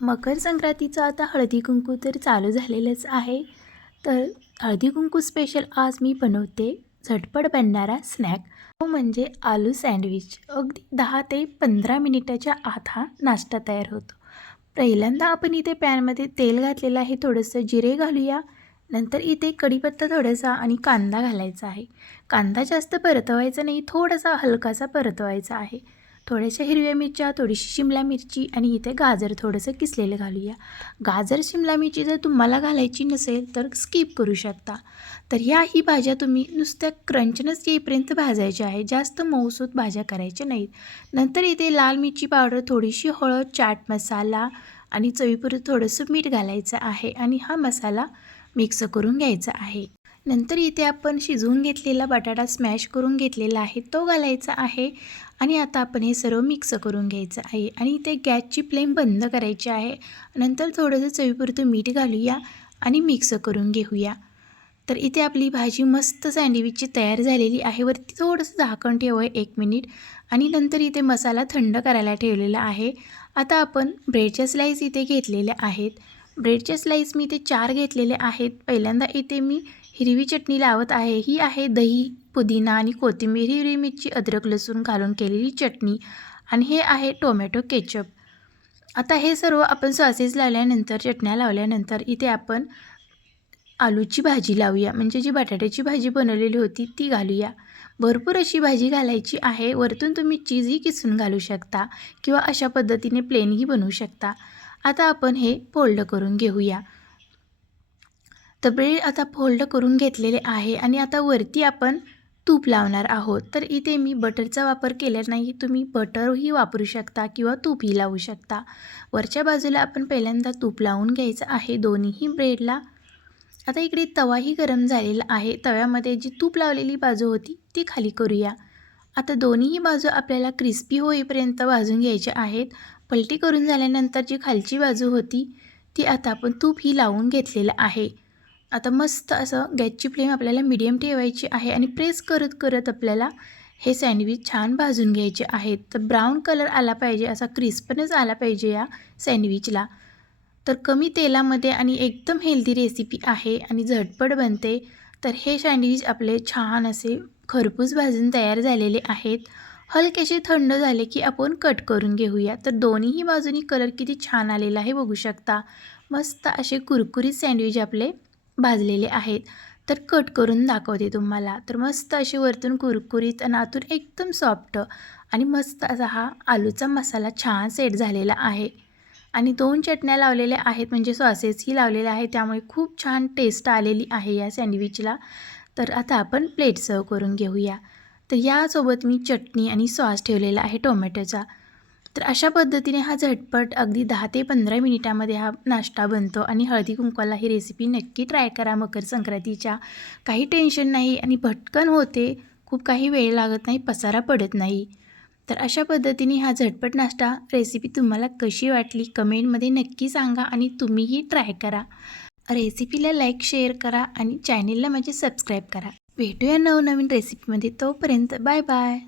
मकर संक्रांतीचं आता हळदी-कुंकू तर चालू झालेलंच आहे. तर हळदी-कुंकू स्पेशल आज मी बनवते झटपट बनणारा स्नॅक, तो म्हणजे आलू सँडविच. अगदी 10 ते 15 मिनिटाच्या आत हा नाश्ता तयार होतो. पहिल्यांदा आपण इथे पॅनमध्ये तेल घातलेलं आहे, थोडंसं जिरे घालूया. नंतर इथे कढीपत्ता थोडासा आणि कांदा घालायचा आहे. कांदा जास्त परतवायचा नाही, थोडासा हलकासा परतवायचा आहे. थोड्याशा हिरव्या मिरच्या, थोडीशी शिमला मिरची आणि इथे गाजर थोडंसं किसलेलं घालूया. गाजर, शिमला मिरची जर तुम्हाला घालायची नसेल तर स्किप करू शकता. तर ह्याही भाज्या तुम्ही नुसत्या क्रंचनच येईपर्यंत भाजायच्या आहे, जास्त मऊसूत भाज्या करायच्या नाहीत. नंतर इथे लाल मिरची पावडर, थोडीशी हळद, चाट मसाला आणि चवीपुरतं थोडंसं मीठ घालायचं आहे आणि हा मसाला मिक्स करून घ्यायचा आहे. नंतर इथे आपण शिजवून घेतलेला बटाटा स्मॅश करून घेतलेला आहे तो घालायचा आहे आणि आता आपण हे सर्व मिक्स करून घ्यायचं आहे आणि इथे गॅसची फ्लेम बंद करायची आहे. नंतर थोडंसं चवीपुरतं मीठ घालूया आणि मिक्स करून घेऊया. तर इथे आपली भाजी मस्त सँडविचची तयार झालेली आहे. वरती थोडंसं झाकण ठेवूया 1 मिनिट आणि नंतर इथे मसाला थंड करायला ठेवलेला आहे. आता आपण ब्रेडच्या स्लाईस इथे घेतलेल्या आहेत. ब्रेडच्या स्लाईस मी इथे 4 घेतलेले आहेत. पहिल्यांदा इथे मी हिरवी चटणी लावत आहे. ही आहे दही, पुदिना आणि कोथिंबीर, हिरवी मिरची, अद्रक, लसूण घालून केलेली चटणी आणि हे आहे टोमॅटो केचप. आता हे सर्व आपण सॉसेस लावल्यानंतर, चटण्या लावल्यानंतर इथे आपण आलूची भाजी लावूया, म्हणजे जी बटाट्याची भाजी बनवलेली होती ती घालूया. भरपूर अशी भाजी घालायची आहे. वरतून तुम्ही चीजही किसून घालू शकता किंवा अशा पद्धतीने प्लेनही बनवू शकता. आता आपण हे फोल्ड करून घेऊया. तर ब्रेड आता फोल्ड करून घेतलेले आहे आणि आता वरती आपण तूप लावणार आहोत. तर इथे मी बटरचा वापर केला नाही, तुम्ही बटरही वापरू शकता किंवा तूपही लावू शकता. वरच्या बाजूला आपण पहिल्यांदा तूप लावून घ्यायचं आहे दोन्हीही ब्रेडला. आता इकडे तवाही गरम झालेला आहे. तव्यामध्ये जी तूप लावलेली बाजू होती ती खाली करूया. आता दोन्हीही बाजू आपल्याला क्रिस्पी होईपर्यंत भाजून घ्यायच्या आहेत. पलटी करून झाल्यानंतर जी खालची बाजू होती ती आता आपण तूपही लावून घेतलेलं आहे. आता मस्त असं गॅसची फ्लेम आपल्याला मीडियम ठेवायची आहे आणि प्रेस करत करत आपल्याला हे सँडविच छान भाजून घ्यायचे आहेत. तर ब्राऊन कलर आला पाहिजे, असा क्रिस्पनेस आला पाहिजे या सँडविचला. तर कमी तेलामध्ये आणि एकदम हेल्दी रेसिपी आहे आणि झटपट बनते. तर हे सँडविच आपले छान असे खरपूस भाजून तयार झालेले आहेत. हलकेसे थंड झाले की आपण कट करून घेऊया. तर दोन्हीही बाजूनी कलर किती छान आलेला आहे बघू शकता. मस्त असे कुरकुरीत सँडविच आपले भाजलेले आहेत. तर कट करून दाखवते तुम्हाला. तर मस्त असे वरतून कुरकुरीत आणि आतून एकदम सॉफ्ट आणि मस्त असा हा आलूचा मसाला छान सेट झालेला आहे. आणि 2 चटण्या लावलेल्या आहेत, म्हणजे सॉसेसही लावलेले आहे, त्यामुळे खूप छान टेस्ट आलेली आहे या सँडविचला. तर आता आपण प्लेट सर्व करून घेऊया. तर यासोबत मी चटणी आणि सॉस ठेवलेला आहे टोमॅटोचा. तर अशा पद्धतीने हा झटपट अगदी 10 ते 15 मिनिटामध्ये हा नाश्ता बनतो आणि हळदी-कुंकवाला ही रेसिपी नक्की ट्राय करा मकर संक्रांतीच्या. काही टेन्शन नाही आणि पटकन होते, खूप काही वेळ लागत नाही, पसारा पडत नाही. तर अशा पद्धतीने हा झटपट नाश्ता रेसिपी तुम्हाला कशी वाटली कमेंटमध्ये नक्की सांगा आणि तुम्हीही ट्राय करा. रेसिपीला लाईक, शेअर करा आणि चॅनेलला माझे सबस्क्राईब करा. भेटूया नवनवीन रेसिपीमध्ये. तोपर्यंत बाय बाय.